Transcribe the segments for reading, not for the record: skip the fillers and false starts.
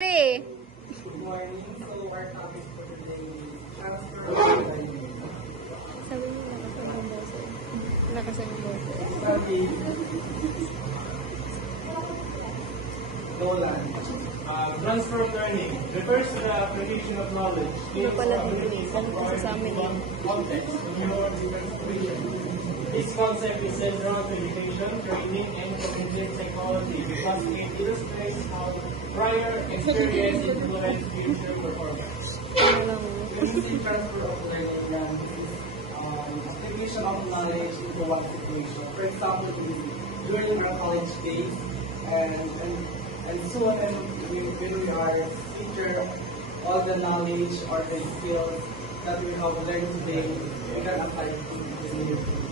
Good morning. So our topic for today is transfer of learning. Sabi mo, lakasan yung boses. Lakasan yung boses. Sabi, Dolan. Transfer of learning refers to the application of knowledge, Ano pala dito? abilities, Ano kasi sa amin one context to more different situations. This concept is central to education, training, and cognitive psychology because it illustrates how prior experience influence future performance. Ano lang mo? When you say transfer of learning, yan is application of knowledge into one situation. For example, during our college days, and soon when we are teacher, all the knowledge or the skills that we have learned today, we can apply to the new future.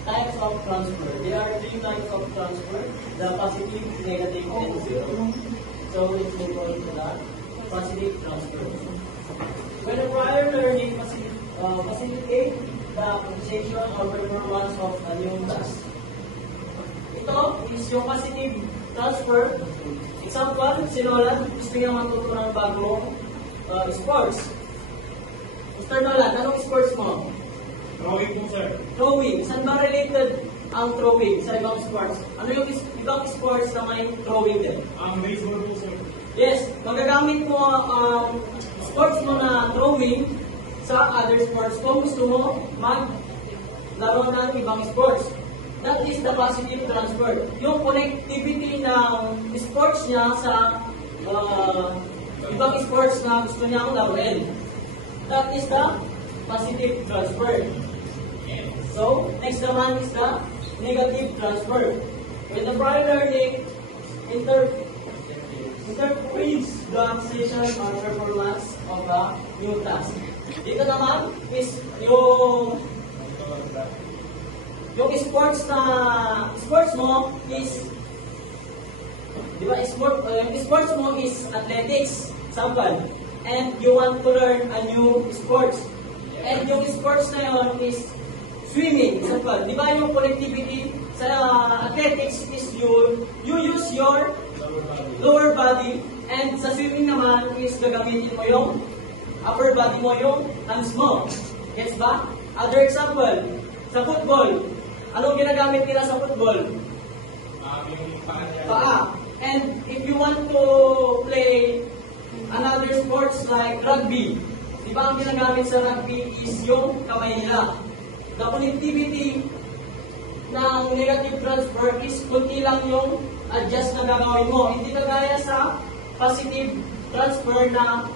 Types of transfer. There are three types of transfer: the positive, negative, and zero. So let's move on to that. Positive transfer. When a prior learning facilitate the acquisition or performance of a new task. Ito is yung positive transfer. Example, si Nolan, gusto niya matuto ng bagong sports. Mr. Nolan, anong sports mo? Drawing po, sir. Throwing. Saan ba related ang throwing sa ibang sports? Ano yung ibang sports na may throwing din? Ang baseball po, sir. Yes, magagamit mo sports mo na throwing sa other sports kung gusto mo maglaro ng ibang sports. That is the positive transfer. Yung connectivity ng sports niya sa ibang sports na gusto niyang laruin. That is the positive transfer. So, next naman is the negative transfer. When the prior learning interprets the acquisition or performance of a new task. Dito naman is yung sports mo is, di ba, yung sports mo is athletics, example, and you want to learn a new sports. And yung sports na yun is swimming, example. Di ba yung connectivity sa athletics is you use your lower body, and sa swimming naman is gagamitin mo yung upper body mo, yung hands mo. Gets ba? Other example, sa football. Anong ginagamit nila sa football? Yung Paa. And if you want to play another sports like rugby, di ba ang ginagamit sa rugby is yung kamay nila. The connectivity ng negative transfer is kunti lang yung adjust na gagawin mo. Hindi kagaya sa positive transfer na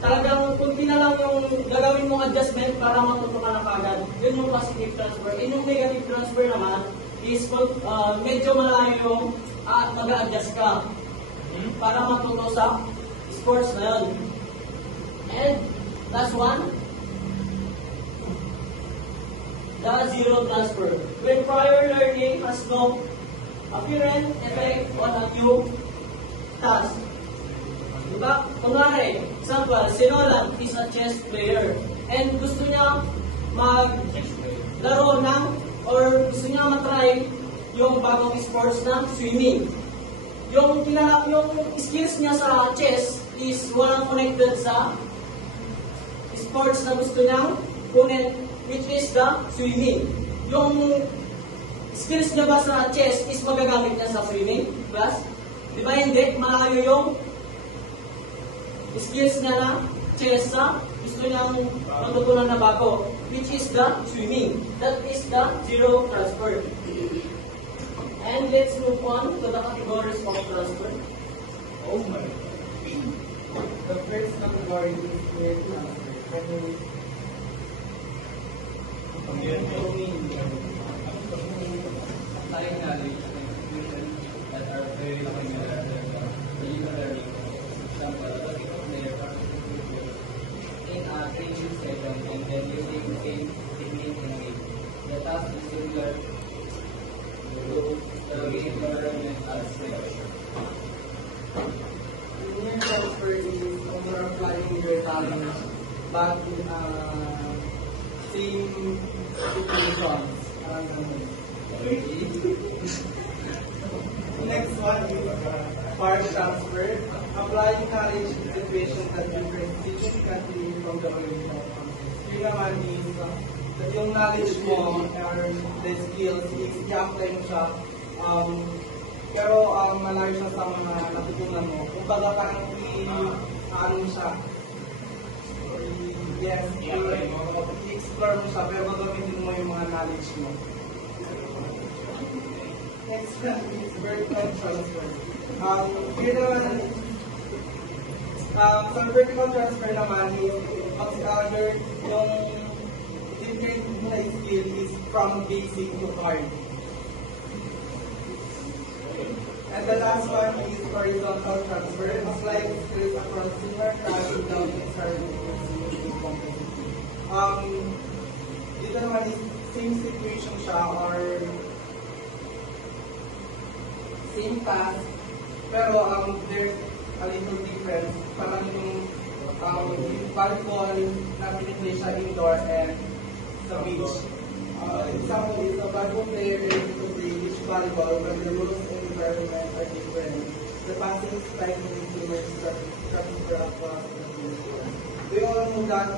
talagang kunti na lang yung gagawin mong adjustment para matuto ka na kagad. Yun yung positive transfer. And yung negative transfer naman is medyo malayo yung mag-a-adjust ka para matuto sa sports na yun. And last one, the zero transfer. When prior learning has no apparent effect on a new task. Diba? Kunwari, example, si Nolan is a chess player and gusto niya maglaro ng or gusto niya matry yung bagong sports na swimming. Yung skills niya sa chess is walang connected sa sports na gusto niyang kunin, which is the swimming. Yung skills niya ba sa chess is magagamit niya sa swimming class? Di ba hindi? Malayo yung skills niya na chess sa gusto niyang matutunan na bago, which is the swimming. That is the zero transfer. And let's move on to the categories of transfer. Oh my. The first category is where transfer. Applying knowledge and execution that are very similar to the legal learning. For example, a particular player participates in a training session and then using the same technique in a game. The task is similar to the game learning as well. Linear transfer is when you're applying your talent back in same situations. one is part transfer, applying knowledge to situations that differ significantly from the original context. Yun naman is yung knowledge mo or the skills is i-apply mo siya, pero malayo siya sa mga natutunan mo. Kung baga parang i-ano siya, yes, i-explore mo siya, pero gagamitin mo yung mga knowledge mo. Next one is vertical transfer. Here naman, sa vertical transfer naman is yung different na skill is from basic to hard. And the last one is horizontal transfer. Apply skills across similar tasks without necessarily complexity. Dito naman is same situation siya or same task, pero there's a little difference. Parang yung volleyball na piniplay siya indoor and sa beach. Example is a volleyball player is to play beach volleyball, but the rules and environment are different. The passing strike instruments transfer across the field. We all know that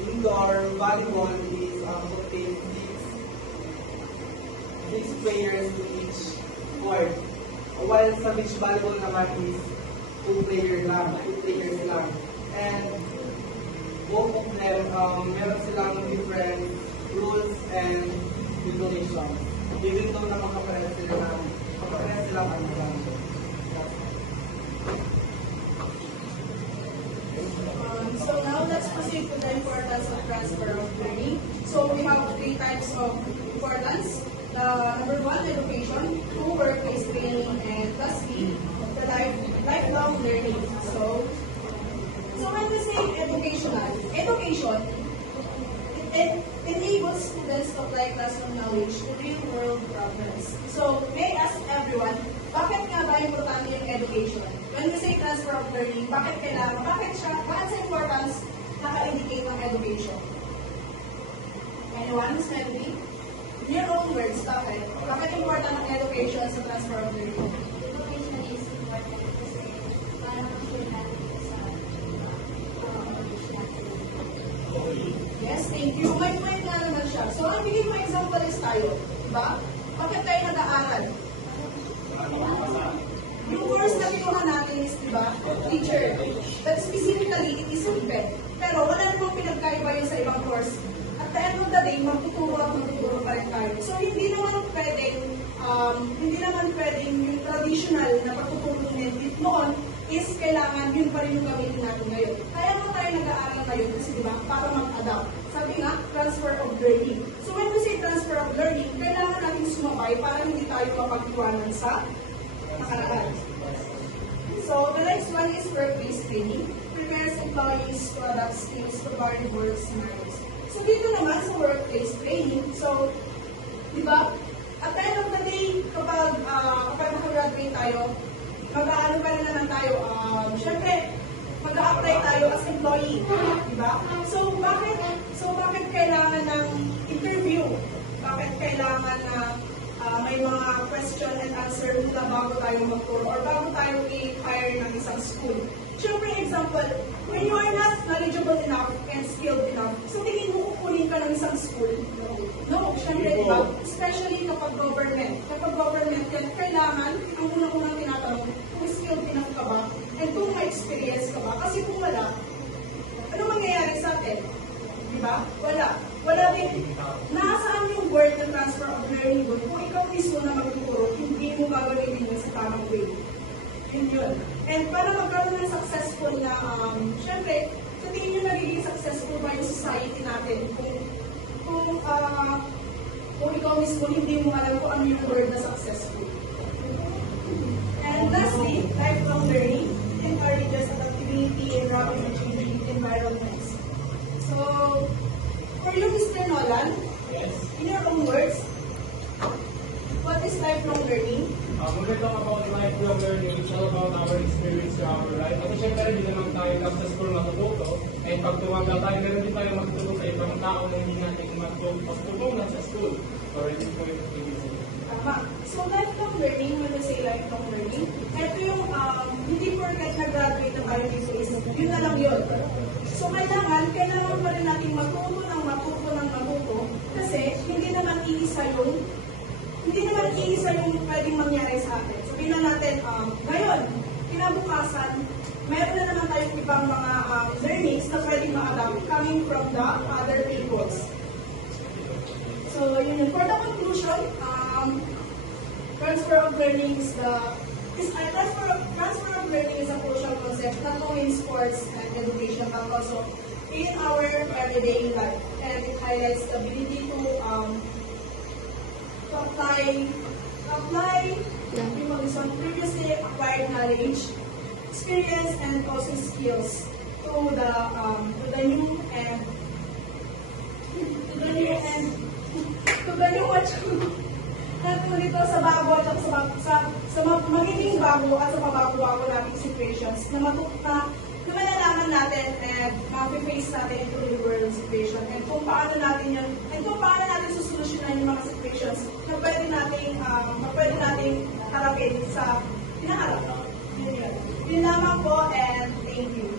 indoor volleyball is contains six players to each court. While sa beach volleyball naman is two players lang. And both of them, meron silang different rules and regulations. Even though na makapares silang ano lang. So now let's proceed to the importance of transfer of learning. So we have 3 types of importance. Number 1, education, 2, workplace training, and plus 3, the lifelong learning. So when we say education, it enables students to apply classroom knowledge to real-world problems. So may I ask everyone, bakit nga ba importante yung education? When we say transfer of learning, bakit sa importance naka-indicate ng education? Anyone, Ms. Melody? In your own words, bakit? Bakit important ang education sa transfer of learning? Education is important kasi para makikita natin sa Yes, thank you. May point nga naman siya. So, ang bigay mo example is tayo. Diba? Bakit tayo nag-aaral? Yung course na kinuha natin is, diba, teacher. But specifically, it is IPED. Pero wala namang pinagkaiba yun sa ibang course. At the end of the day, magtuturo pa rin tayo. So, hindi naman pwedeng yung traditional na pagtuturunin noon is kailangan yun pa rin yung gamitin natin ngayon. Kaya mo tayo nag-aaral ngayon kasi diba, para mag-adapt. Sabi nga, transfer of learning. So when we say transfer of learning, kailangan natin sumabay para hindi tayo mapag-iwanan sa nakaraan. So the next one is workplace training. Prepares employees to adapt skills to varied work scenarios. So dito naman sa workplace training, so diba, at the end of the day, kapag makagraduate tayo, mag-aano pa rin naman tayo, syempre, mag-a-apply tayo as employee, diba? So, bakit kailangan ng interview? Bakit kailangan na may mga question and answer mula bago tayo magturo or bago tayo i-hire ng isang school? Syempre, example, when you are not knowledgeable enough and skilled enough, so tingin mo kukunin ka ng isang school? No, syempre, diba? Especially kapag government. Kapag government yan, kailangan, ang unang-unang tinatanong, kung skilled enough ka ba, and kung may experience ka ba. Kasi kung wala, ano mangyayari sa atin? Diba? Wala din. Nasaan yung word ng transfer of learning doon? Kung ikaw mismo na magtuturo, hindi mo gagawin yun sa tamang way. Yun. And para magkaroon ng successful na, syempre, sa tingin nyo nagiging successful ba yung society natin kung ikaw mismo hindi mo alam kung ano yung word na successful. And lastly, lifelong learning encourages adaptability in rapidly changing environments. So, for you, Mr. Nolan, Yes. in your own words, what is lifelong learning? When we talk about lifelong learning, it's all about our experience to our life. Kasi syempre, hindi naman tayo lang sa school matututo. And pag tumanda tayo, meron din tayo matututo sa ibang tao na hindi natin matutunan sa school. Or hindi po yung ibig. Tama. So, lifelong learning, when we say lifelong learning, ito yung hindi porket na-graduate na tayo dito is yun na lang yun. So kailangan pa rin natin matuto kasi hindi naman iisa yung pwedeng mangyari sa atin. Sabihin na natin, ngayon, kinabukasan, meron na naman tayong ibang mga learnings na pwedeng ma-adapt coming from the other peoples. So, yun yun. For the conclusion, transfer of learning is transfer of learning is a crucial concept not only in sports and education but also in our everyday life, and it highlights the ability to apply some previously acquired knowledge, experience, and also skills to the new dito sa bago at sa magiging bago at sa pabago-bago nating situations na malalaman natin and ma-face natin into the world situation and kung paano natin susolusyonan yung mga situations na pwede nating harapin sa hinaharap. Yun lamang po, and thank you.